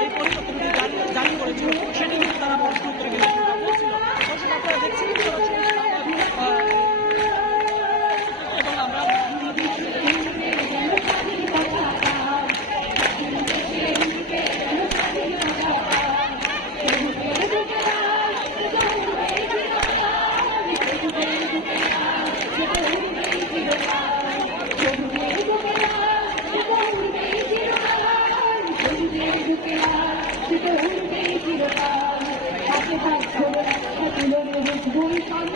এই প্রশ্ন তুমি জানিয়ে Thank